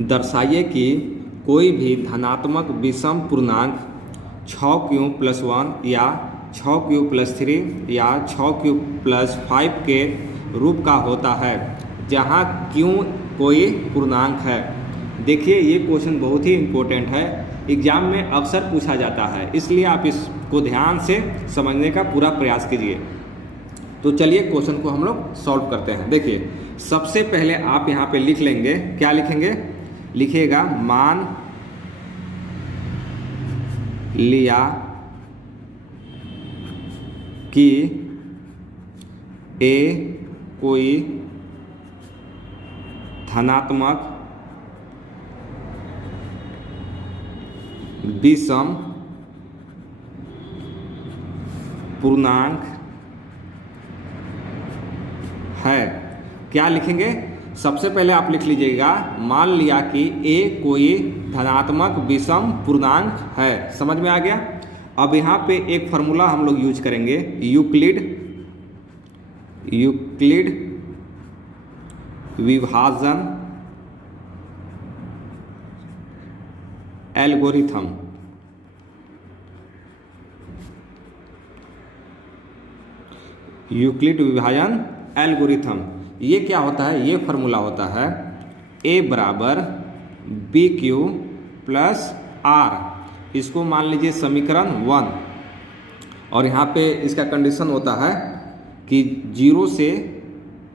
दर्शाइए कि कोई भी धनात्मक विषम पूर्णांक 6q+1 या 6q+3 या 6q+5 के रूप का होता है जहाँ q कोई पूर्णांक है। देखिए ये क्वेश्चन बहुत ही इम्पोर्टेंट है, एग्जाम में अक्सर पूछा जाता है, इसलिए आप इसको ध्यान से समझने का पूरा प्रयास कीजिए। तो चलिए क्वेश्चन को हम लोग सॉल्व करते हैं। देखिए सबसे पहले आप यहाँ पे लिख लेंगे, क्या लिखेंगे, लिखिएगा मान लिया कि ए कोई धनात्मक विषम पूर्णांक है। क्या लिखेंगे, सबसे पहले आप लिख लीजिएगा मान लिया कि ए कोई धनात्मक विषम पूर्णांक है। समझ में आ गया। अब यहाँ पे एक फार्मूला हम लोग यूज करेंगे, यूक्लिड विभाजन एल्गोरिथम। यूक्लिड विभाजन एल्गोरिथम ये क्या होता है, ये फार्मूला होता है a बराबर बी क्यू प्लस आर। इसको मान लीजिए समीकरण 1, और यहाँ पे इसका कंडीशन होता है कि 0 से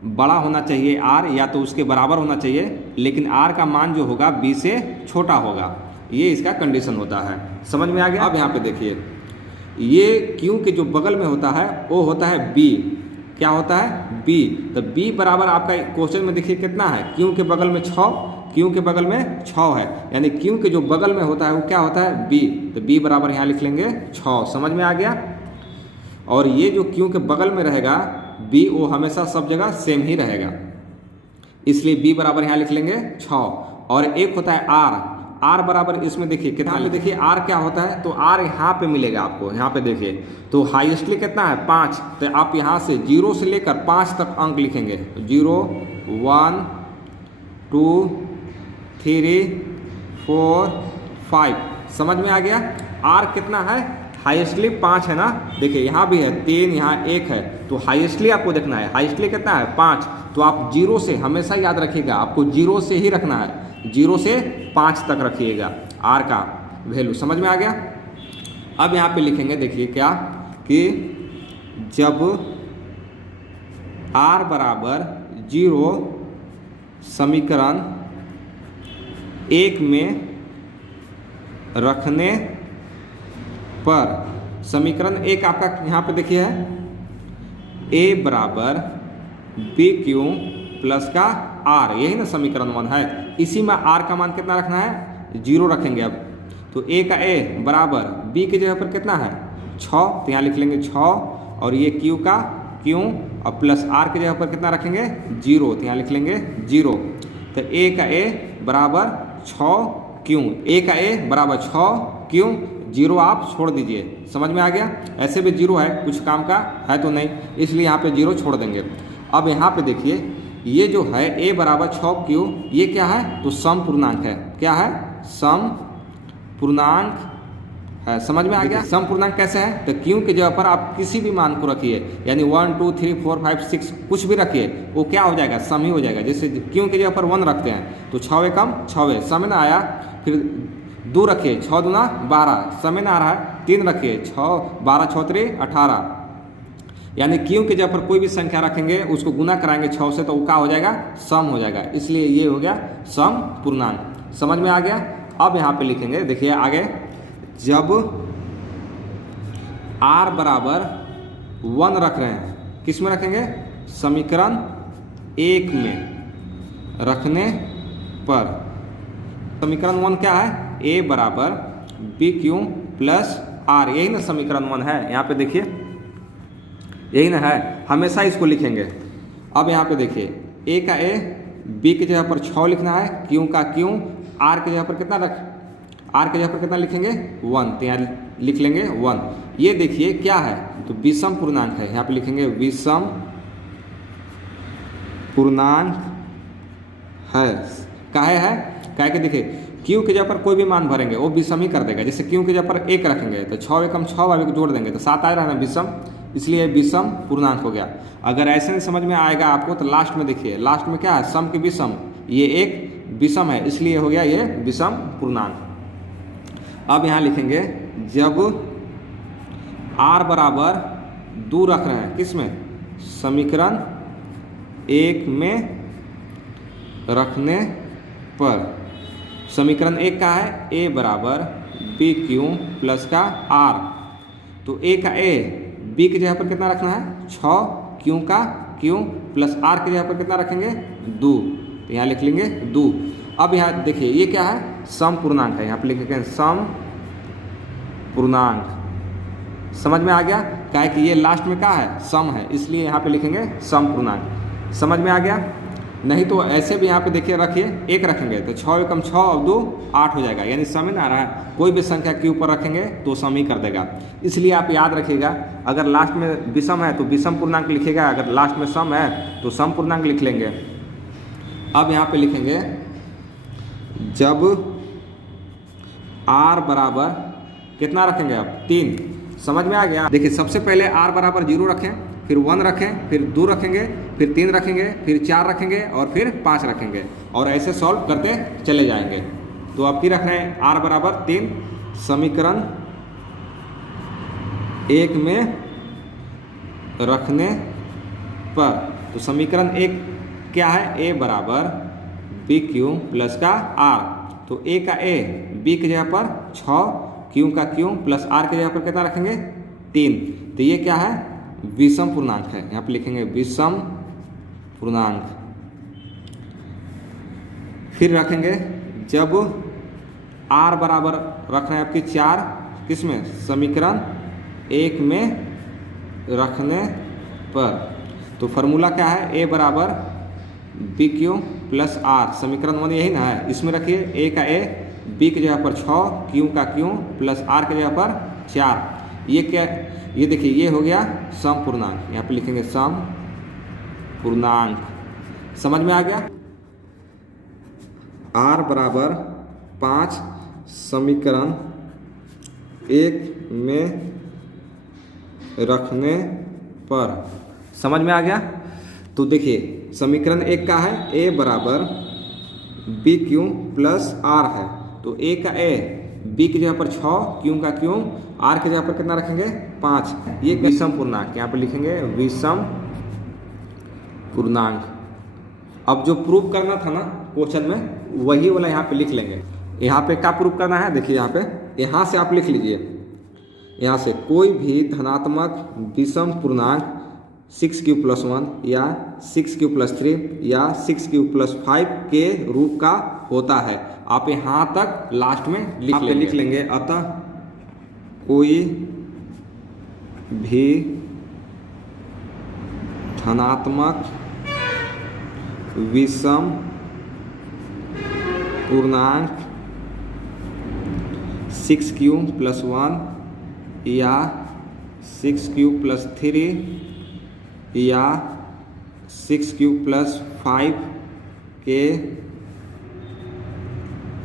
बड़ा होना चाहिए r या तो उसके बराबर होना चाहिए, लेकिन r का मान जो होगा b से छोटा होगा। ये इसका कंडीशन होता है। समझ में आ गया। अब यहाँ पे देखिए ये q के जो बगल में होता है वो होता है b। क्या होता है, b। तो b बराबर आपका क्वेश्चन में देखिए कितना है, q के बगल में 6, q के बगल में 6 है, यानी q के जो बगल में होता है वो क्या होता है, b। तो b बराबर यहाँ लिख लेंगे 6। समझ में आ गया। और ये जो q के बगल में रहेगा b, वो हमेशा सब जगह सेम ही रहेगा, इसलिए b बराबर यहाँ लिख लेंगे 6। और एक होता है r बराबर, इसमें देखिए कितना, देखिए r क्या होता है, तो r यहाँ पे मिलेगा आपको। यहाँ पे देखिए तो हाईएस्टली कितना है 5, तो आप यहाँ से 0 से लेकर 5 तक अंक लिखेंगे। 0 1 2 3 4 5। समझ में आ गया। r कितना है, हाईएस्टली 5 है ना। देखिए यहाँ भी है 3, यहाँ 1 है, तो हाईएस्टली आपको देखना है। हाईएस्टली कितना है 5, तो आप 0 से हमेशा याद रखिएगा, आपको 0 से ही रखना है, 0 से 5 तक रखिएगा r का वैल्यू। समझ में आ गया। अब यहाँ पे लिखेंगे, देखिए क्या, कि जब r बराबर 0 समीकरण 1 में रखने पर, समीकरण 1 आपका यहाँ पे देखिए है a बराबर बी क्यू प्लस का r, यही ना समीकरण 1 है। इसी में r का मान कितना रखना है, 0 रखेंगे। अब तो a का a बराबर b की जगह पर कितना है 6, तो यहाँ लिख लेंगे 6, और ये q का q और प्लस r की जगह पर कितना रखेंगे 0, तो यहाँ लिख लेंगे 0। तो a का a बराबर 6q, a का a बराबर 6q, 0 आप छोड़ दीजिए। समझ में आ गया। ऐसे भी 0 है, कुछ काम का है तो नहीं, इसलिए यहाँ पे 0 छोड़ देंगे। अब यहाँ पे देखिए ये जो है a बराबर 6q, ये क्या है, तो सम पूर्णांक है। क्या है, सम पूर्णांक है। समझ में आ गया। सम पूर्णांक कैसे है, तो q की जगह पर आप किसी भी मान को रखिए, यानी 1 2 3 4 5 6 कुछ भी रखिए, वो क्या हो जाएगा, सम ही हो जाएगा। जैसे q की जगह पर 1 रखते हैं तो 6 कम 6, सम ना आया। फिर 2 रखिए, 6 दूना 12, समय ना आ रहा है। 3 रखिए, 6 12 6 3 18, यानी q की जगह पर कोई भी संख्या रखेंगे उसको गुना कराएंगे 6 से, तो वो क्या हो जाएगा, सम हो जाएगा। इसलिए ये हो गया सम पूर्णांक। समझ में आ गया। अब यहाँ पे लिखेंगे, देखिए आगे, जब r बराबर 1 रख रहे हैं, किस में रखेंगे, समीकरण 1 में रखने पर, समीकरण 1 क्या है, a बराबर बी क्यू प्लस r, यही ना समीकरण 1 है। यहाँ पे देखिए यही ना है, हमेशा इसको लिखेंगे। अब यहाँ पे देखिए a का a, b की जगह पर 6 लिखना है, q का q, r की जगह पर कितना r की जगह पर कितना लिखेंगे 1, तो यहाँ लिख लेंगे 1। ये देखिए क्या है, तो विषम पूर्णांक है, यहाँ पे लिखेंगे विषम पूर्णांक है। काहे है, क्या कि देखिए क्यू की जगह पर कोई भी मान भरेंगे वो विषम ही कर देगा। जैसे क्यू की जगह पर 1 रखेंगे तो 6 एकम 6 वाले को जोड़ देंगे तो 7 आ रहा है ना विषम, इसलिए विषम पूर्णांक हो गया। अगर ऐसे नहीं समझ में आएगा आपको तो लास्ट में देखिए, लास्ट में क्या है, सम की विषम, ये एक विषम है इसलिए हो गया ये विषम पूर्णांक। अब यहाँ लिखेंगे जब r बराबर 2 रख रहे हैं, किस में, समीकरण 1 में रखने पर, समीकरण 1 का है a बराबर बी क्यू प्लस का r, तो a का a, b की जगह पर कितना रखना है 6, q का q प्लस r की जगह पर कितना रखेंगे 2, तो यहाँ लिख लेंगे 2। अब यहाँ देखिए ये क्या है, सम पूर्णांक है, यहाँ पे लिखेंगे सम पूर्णांक। समझ में आ गया, क्या है कि ये लास्ट में क्या है, सम है, इसलिए यहाँ पे लिखेंगे सम पूर्णांक। समझ में आ गया। नहीं तो ऐसे भी यहाँ पे देखिए रखिए 1 रखेंगे तो 6 एकम 6 और 2 8 हो जाएगा, यानी सम में आ रहा है, कोई भी संख्या के ऊपर रखेंगे तो सम ही कर देगा। इसलिए आप याद रखिएगा, अगर लास्ट में विषम है तो विषम पूर्णांक लिखिएगा, अगर लास्ट में सम है तो सम पूर्णांक लिख लेंगे। अब यहाँ पे लिखेंगे जब r बराबर कितना रखेंगे, अब 3। समझ में आ गया। देखिए सबसे पहले r बराबर 0 रखें, फिर 1 रखें, फिर 2 रखेंगे, फिर 3 रखेंगे, फिर 4 रखेंगे और फिर 5 रखेंगे और ऐसे सॉल्व करते चले जाएंगे। तो अब फिर रखना है r बराबर 3 समीकरण 1 में रखने पर, तो समीकरण 1 क्या है, a बराबर बी क्यू प्लस का r, तो a का a, b की जगह पर 6, q का q प्लस r की जगह पर कितना रखेंगे 3, तो ये क्या है, विषम पूर्णांक है, यहाँ पे लिखेंगे विषम पूर्णांक। फिर रखेंगे जब r बराबर रख रहे हैं आपकी 4, किसमें, समीकरण 1 में रखने पर, तो फॉर्मूला क्या है, a बराबर बी क्यू प्लस r, समीकरण 1 यही ना है, इसमें रखिए a का a, b की जगह पर 6, q का q प्लस r की जगह पर 4, ये क्या, ये देखिए ये हो गया सम पूर्णांक, यहाँ पे लिखेंगे सम पूर्णांक। समझ में आ गया। r बराबर 5 समीकरण 1 में रखने पर, समझ में आ गया। तो देखिए समीकरण 1 का है a बराबर बी क्यू प्लस r है, तो a का a, b की जगह पर 6, q का q, r की जगह पर कितना रखेंगे 5, ये विषम पूर्णांक, यहाँ पे लिखेंगे विषम पूर्णांक। अब जो प्रूफ करना था ना क्वेश्चन में, वही वाला यहाँ पे लिख लेंगे। यहाँ पे क्या प्रूफ करना है, देखिए यहाँ पे, यहाँ से आप लिख लीजिए, यहाँ से कोई भी धनात्मक विषम पूर्णांक 6q प्लस 1 या 6q प्लस 3 या 6q प्लस 5 के रूप का होता है। आप यहाँ तक लास्ट में लिख लेंगे। अतः कोई भी धनात्मक विषम पूर्णांक 6q प्लस 1 या 6q प्लस 3 या 6q प्लस 5 के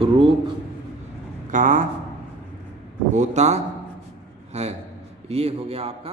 रूप का होता है। ये हो गया आपका